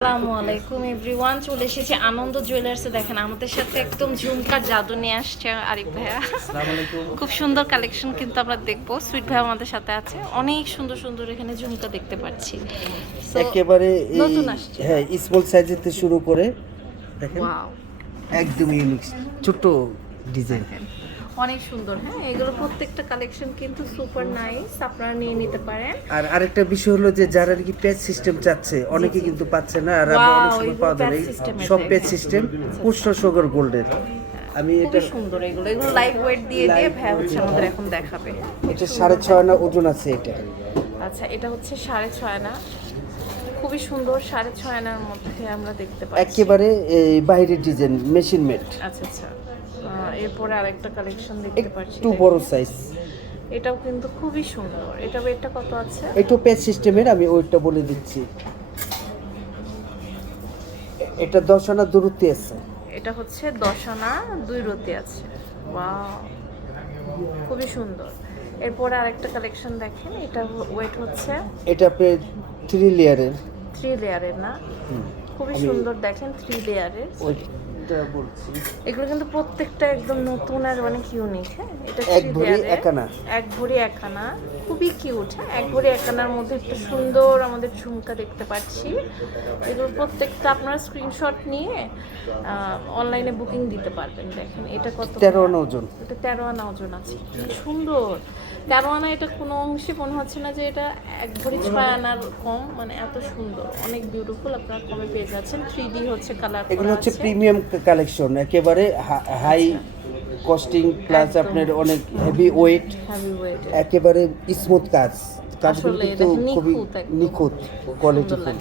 আসসালামু আলাইকুম এভরিওয়ান চলে এসেছি আনন্দ জুয়েলার্সে দেখেন আমাদের সাথে একদম ঝুমকার জাদু নিয়ে আসছে আরিফ ভাইয়া। খুব সুন্দর কালেকশন কিন্তু আমরা দেখব। সুইট ভাইয়া আমাদের সাথে আছে। অনেক সুন্দর সুন্দর এখানে ঝুমকা দেখতে পাচ্ছি। একেবারে নতুন আসছে। হ্যাঁ স্মল সাইজের থেকে শুরু করে দেখেন। একদম ইউনিক ছোট ডিজাইন। অনেক সুন্দর হ্যাঁ এগুলো প্রত্যেকটা কালেকশন কিন্তু সুপার নাইস আপনারা নিয়ে নিতে পারেন। আর আরেকটা বিষয় হলো যে যারা কি প্যাচ সিস্টেম চাচ্ছে অনেকে কিন্তু পাচ্ছে না আর আমরা অনেক সময় পাওয়া যায় সব। প্যাচ সিস্টেম পুষ্ট সুগার গোল্ডের। আমি এটা সুন্দর এগুলো। এগুলো লাইভ ওয়েট দিয়ে দিয়ে ভাইয়া হচ্ছে আমাদের এখন দেখাবে। এটা সাড়ে ছয় না ওজন আছে এটা। আচ্ছা এটা হচ্ছে সাড়ে ছয় আনা। খুবই সুন্দর সাড়ে ছয় আনার মধ্যে আমরা দেখতে পাচ্ছি। একেবারে এই বাইরের ডিজাইন মেশিন মেড আচ্ছা আচ্ছা। এরপরে আরেকটা কালেকশন দেখতে পাচ্ছি। একটু বড় সাইজ এটাও কিন্তু খুবই সুন্দর। এটা ওয়েটটা কত আছে? একটু প্যাচ সিস্টেমের আমি ওয়েটটা বলে দিচ্ছি। এটা দশ আনা দূরত্বে আছে। এটা হচ্ছে দশ আনা দুই রতি আছে। ওয়াও খুবই সুন্দর। এরপরে আরেকটা কালেকশন দেখেন এটা ওয়েট হচ্ছে এটা আপনার থ্রি লেয়ারের থ্রি লেয়ারের না? খুবই সুন্দর দেখেন থ্রি লেয়ারের বলছি। এগুলো কিন্তু প্রত্যেকটা একদম নতুন আর অনেক ইউনিক হ্যাঁ? এটা এক ভরি layer-এর। এক ভরি এক আনা খুবই কিউট হ্যাঁ? এক ভরি এক আনার মধ্যে একটা সুন্দর আমাদের ঝুমকা দেখতে পাচ্ছি। এগুলো প্রত্যেকটা আপনারা স্ক্রিনশট নিয়ে অনলাইনে বুকিং দিতে পারবেন। দেখেন এটা কত তেরো আনা ওজন এটা তেরো আনা ওজন আছে। কি সুন্দর! তেরো আনা এটা কোনো অংশে মনে হচ্ছে না যে এটা এক ভরি ছয় আনার কম মানে এত সুন্দর। অনেক বিউটিফুল আপনারা কমে পেয়ে যাচ্ছেন। থ্রি ডি হচ্ছে কালার এগুলো হচ্ছে প্রিমিয়াম কালেকশন একেবারে হাই কস্টিং প্লাস আপনার অনেক হেভি ওয়েট একেবারে স্মুথ কাজ। কাজগুলো কিন্তু খুবই নিখুঁত একদম।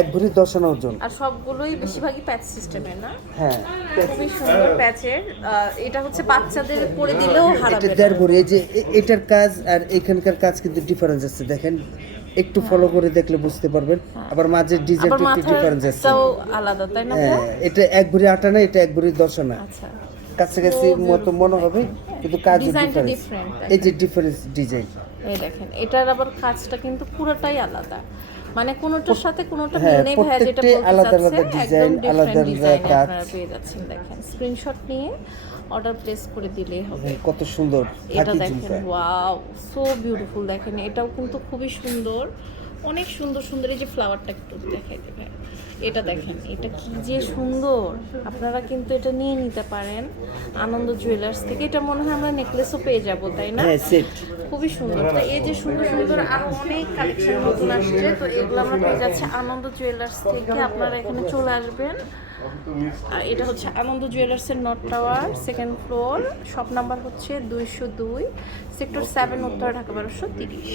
এক ভরি দশ আনা ওজন। আর সবগুলোই বেশিরভাগই প্যাচ সিস্টেমের না? হ্যাঁ খুবই সুন্দর প্যাচের এটা হচ্ছে বাচ্চাদের পরে দিলেও হারাবে না। দেড় ভরি এই যে এটার কাজ আর এখানকার কাজ কিন্তু ডিফারেন্স আছে দেখেন। একটু ফলো করে দেখলে বুঝতে পারবেন। আবার মাঝের আবার ডিজাইনটা একটু ডিফারেন্স আছে। মাথাটাও আলাদা তাই না হ্যাঁ এটা এক ভরি আট আনা এটা এক ভরি দশ আনা। আচ্ছা। কাছাকাছি মতো মনে হবে কিন্তু কাজ ডিফারেন্স ডিফারেন্ট এই যে ডিফারেন্স ডিজাইন এই দেখেন এটার আবার কাজটা কিন্তু পুরোটাই আলাদা। মানে কোনোটার সাথে কোনোটা হ্যাঁ, মিল নেই ভাইয়া যেটা আলাদা আলাদা ডিজাইন, আলাদা ডিফারেন্ট আলাদা ডিজাইন কাজ। আপনারা পেয়ে যাচ্ছেন দেখেন। স্ক্রিনশট নিয়ে অর্ডার প্লেস করে দিলেই হবে। কত সুন্দর এটা দেখেন ওয়াও সো বিউটিফুল দেখেন এটাও কিন্তু খুবই সুন্দর। অনেক সুন্দর সুন্দর এই যে ফ্লাওয়ারটা একটু দেখাই দেবে। এটা দেখেন এটা কি যে সুন্দর। আপনারা কিন্তু এটা নিয়ে নিতে পারেন আনন্দ জুয়েলার্স থেকে। এটা মনে হয় আমরা নেকলেসও পেয়ে যাব তাই না? হ্যাঁ সেট খুবই সুন্দর। তো এই যে সুন্দর সুন্দর আরও অনেক কালেকশন নতুন আসছে তো এগুলো আমরা পেয়ে যাচ্ছে আনন্দ জুয়েলার্স থেকে। আপনারা এখানে চলে আসবেন। এটা হচ্ছে আনন্দ জুয়েলার্সের not tower second floor shop number হচ্ছে দুইশো দুই সেক্টর সেভেন উত্তর ঢাকা বারোশো তিরিশ।